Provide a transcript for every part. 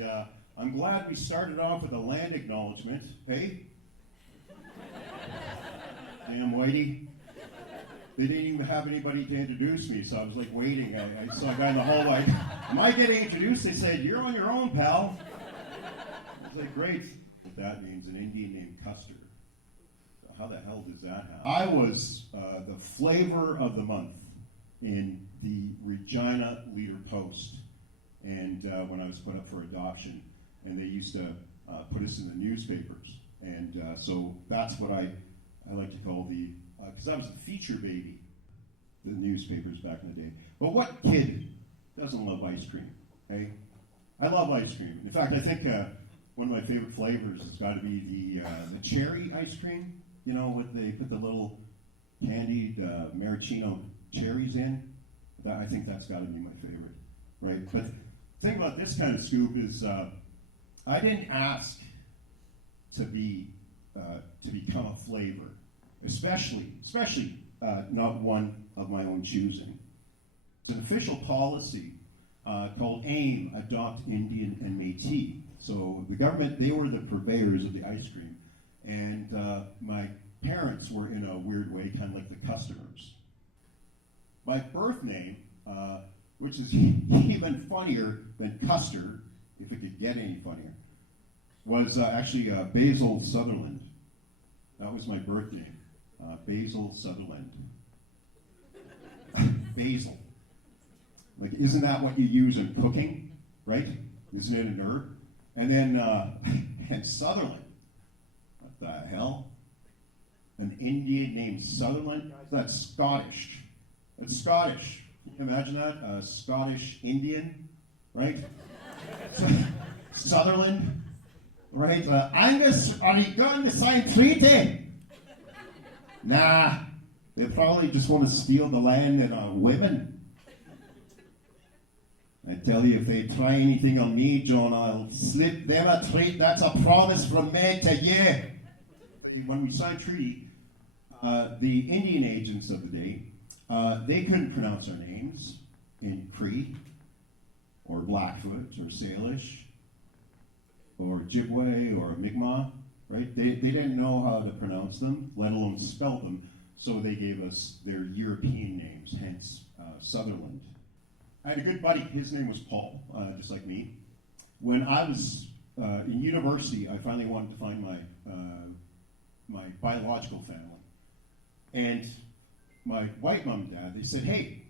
And I'm glad we started off with a land acknowledgement. Hey? Damn Whitey. They didn't even have anybody to introduce me, so I was like waiting. I saw a guy in the hall like, am I getting introduced? They said, you're on your own, pal. I was like, great. What that means, an Indian named Custer. So how the hell does that happen? I was the flavor of the month in the Regina Leader-Post. And when I was put up for adoption, and they used to put us in the newspapers. And so that's what I like to call the, because I was a feature baby, the newspapers back in the day. But what kid doesn't love ice cream, hey? I love ice cream. In fact, I think one of my favorite flavors has got to be the cherry ice cream, you know, with they put the little candied maraschino cherries in. I think that's got to be my favorite, right? But the thing about this kind of scoop is I didn't ask to become a flavor, especially not one of my own choosing. It's an official policy called AIM, Adopt Indian and Métis. So the government, they were the purveyors of the ice cream, and my parents were, in a weird way, kind of like the customers. My birth name, which is even funnier than Custer, if it could get any funnier, was actually Basil Sutherland. That was my birth name, Basil Sutherland. Basil. Like, isn't that what you use in cooking, right? Isn't it an herb? And then, and Sutherland. What the hell? An Indian named Sutherland? That's Scottish. That's Scottish. Can you imagine that? A Scottish Indian, right? Sutherland, right? Angus, are you going to sign treaty? Nah, they probably just want to steal the land and our women. I tell you, if they try anything on me, John, I'll slip them a treat. That's a promise from me to you. When we signed treaty, the Indian agents of the day, they couldn't pronounce our names in Cree, or Blackfoot, or Salish, or Ojibwe, or Mi'kmaq, right? They didn't know how to pronounce them, let alone spell them, so they gave us their European names, hence Sutherland. I had a good buddy, his name was Paul, just like me. When I was in university, I finally wanted to find my biological family. And my white mom and dad, they said, hey,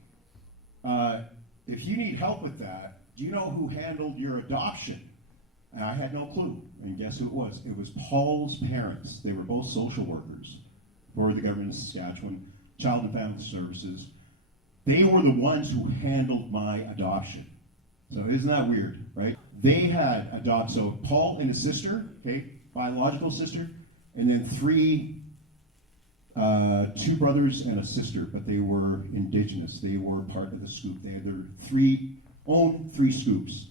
if you need help with that, do you know who handled your adoption? And I had no clue. And guess who it was? It was Paul's parents. They were both social workers for the government of Saskatchewan, Child and Family Services. They were the ones who handled my adoption. So isn't that weird, right? They had adopted, so Paul and his sister, okay, biological sister, and then two brothers and a sister, but they were indigenous. They were part of the scoop. They had their own three scoops.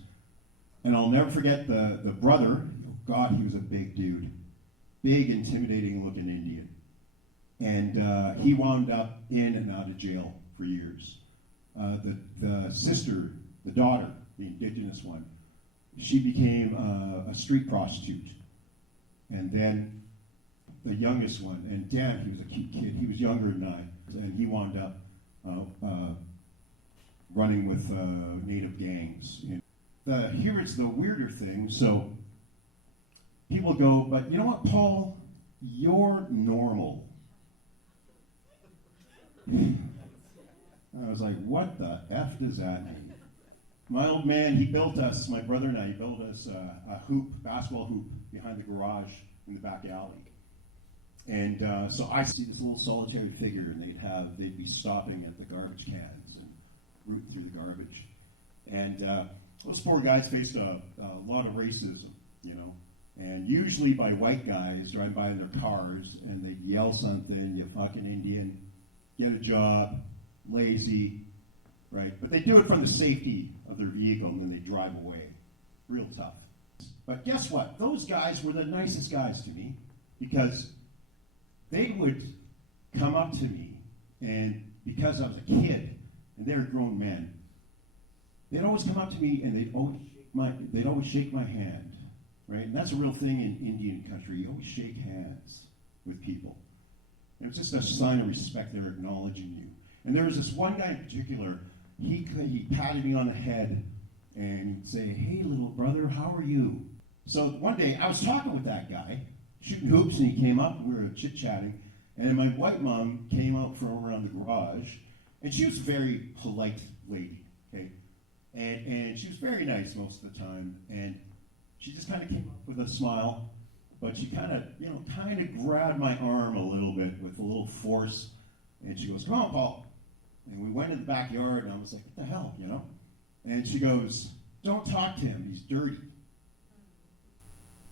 And I'll never forget the brother. Oh God, he was a big dude. Big, intimidating looking Indian. And he wound up in and out of jail for years. The sister, the daughter, the indigenous one, she became a street prostitute. And then the youngest one, and Dan, he was a cute kid. He was younger than I, and he wound up running with native gangs. Here is the weirder thing. So people go, but you know what, Paul? You're normal. I was like, what the F does that mean? My old man, he built us, my brother and I, he built us a basketball hoop behind the garage in the back alley. And so I see this little solitary figure, and they'd be stopping at the garbage cans and rooting through the garbage. And those poor guys faced a lot of racism, you know, and usually by white guys driving by in their cars, and they'd yell something, you fucking Indian, get a job, lazy, right? But they do it from the safety of their vehicle, and then they drive away. Real tough. But guess what? Those guys were the nicest guys to me, because they would come up to me, and because I was a kid, and they were grown men, they'd always come up to me, and they'd always shake they'd always shake my hand, right? And that's a real thing in Indian country. You always shake hands with people. And it's just a sign of respect. They're acknowledging you. And there was this one guy in particular, he patted me on the head and he'd say, "Hey, little brother, how are you?" So one day, I was talking with that guy, shooting hoops, and he came up, and we were chit-chatting, and my white mom came out from around the garage, and she was a very polite lady, okay? And she was very nice most of the time, and she just kind of came up with a smile, but she kind of grabbed my arm a little bit with a little force, and she goes, "Come on, Paul." And we went in the backyard, and I was like, "What the hell," you know? And she goes, "Don't talk to him, he's dirty."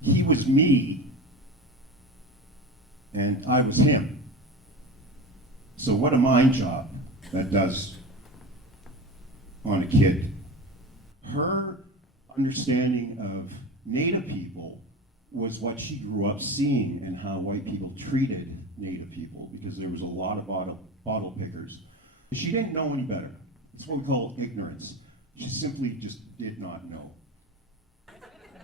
He was me, and I was him. So what a mind job that does on a kid. Her understanding of Native people was what she grew up seeing and how white people treated Native people, because there was a lot of bottle pickers. She didn't know any better. It's what we call ignorance. She simply just did not know.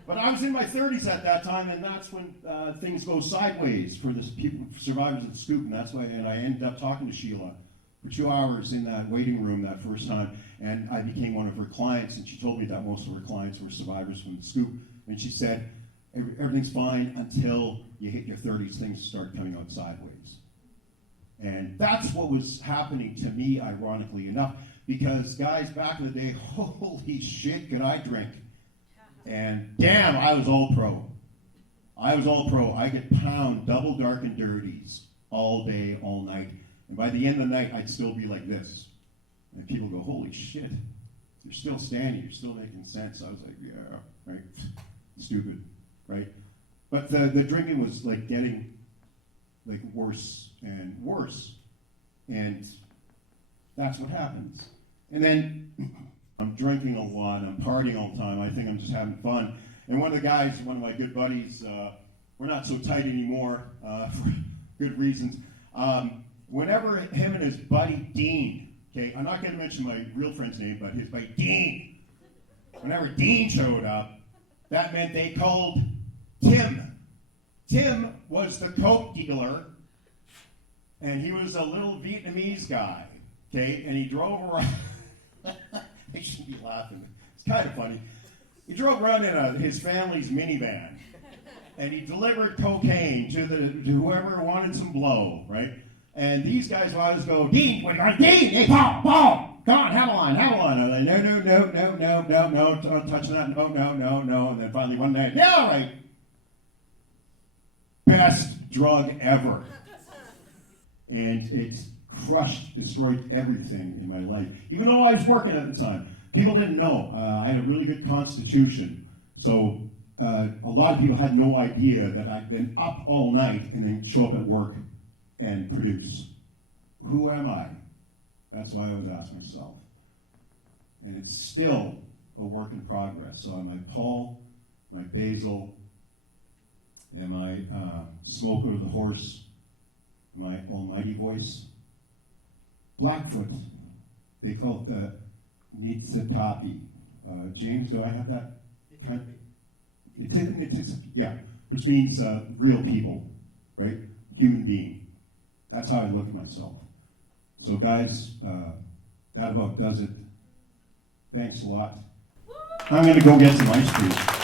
But I was in my 30s at that time, and that's when things go sideways for the people, survivors of the scoop, and that's why. And I ended up talking to Sheila for 2 hours in that waiting room that first time, and I became one of her clients. And she told me that most of her clients were survivors from the scoop, and she said everything's fine until you hit your 30s, things start coming out sideways. And that's what was happening to me, ironically enough, because guys, back in the day, holy shit, could I drink? And damn, I was all pro. I could pound double dark and dirties all day, all night. And by the end of the night, I'd still be like this. And people go, "Holy shit, you're still standing, you're still making sense." I was like, "Yeah, right." Stupid, right? But the drinking was like getting like worse and worse. And that's what happens. And then I'm drinking a lot, I'm partying all the time, I think I'm just having fun. And one of the guys, one of my good buddies, we're not so tight anymore for good reasons. Whenever him and his buddy Dean, okay, I'm not going to mention my real friend's name, but his buddy Dean, whenever Dean showed up, that meant they called Tim. Tim was the coke dealer, and he was a little Vietnamese guy, okay, and he drove around. I shouldn't be laughing. It's kind of funny. He drove around in his family's minivan, and he delivered cocaine to whoever wanted some blow, right? And these guys would always go, "Dean, what are you going, Dean? Hey, Paul, come on, have a line. I'm like, no, don't touch that, no. And then finally one day, "Yeah, all right." Best drug ever. And it destroyed everything in my life. Even though I was working at the time, people didn't know. I had a really good constitution. So a lot of people had no idea that I'd been up all night and then show up at work and produce. Who am I? That's why I always ask myself. And it's still a work in progress. So am I Paul? Am I Basil? Am I Smoker the Horse? Am I Almighty Voice? Blackfoot. They call it the Nitsitapi. James, do I have that? Yeah, which means real people, right? Human being. That's how I look at myself. So guys, that about does it. Thanks a lot. I'm going to go get some ice cream.